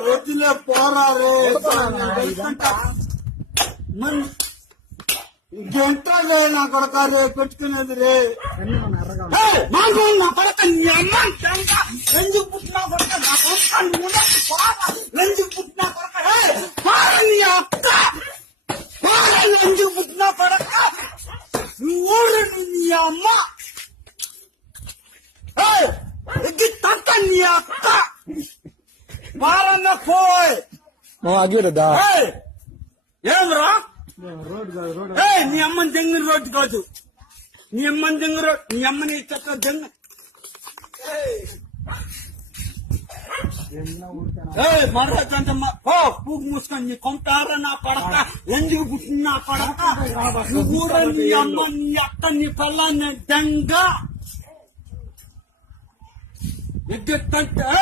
వదిలే పోరారే ఇంకెంతగా నా కొడక రే పెట్టుకునేది రే నా కొడక నీ అమ్మ ఎందుకు పుట్టినా కొడక నా కొడక ఎందుకు పుట్టినా కొడక నీ అక్క ఎందుకు పుట్టినా కొడక ఊరు నీ అమ్మ ఎగ్గి తక్క నీ అక్క మారన్న పోయ్ ఆగిరదా ఏమ్రా నీ అమ్మని జంగిన రోడ్డు కాదు నీ అమ్మని జంగిన రోడ్డు నీ అమ్మని చెత్త జంగ మరొకంత పూగు మూసుకొని నీ కొంటారా నా పడక ఎందుకు పుట్టిన నా పడక నువ్వు కూడా నీ అమ్మ నీ అక్క నీ పిల్లాన్ని దంగ ఎగ్గెత్తంటే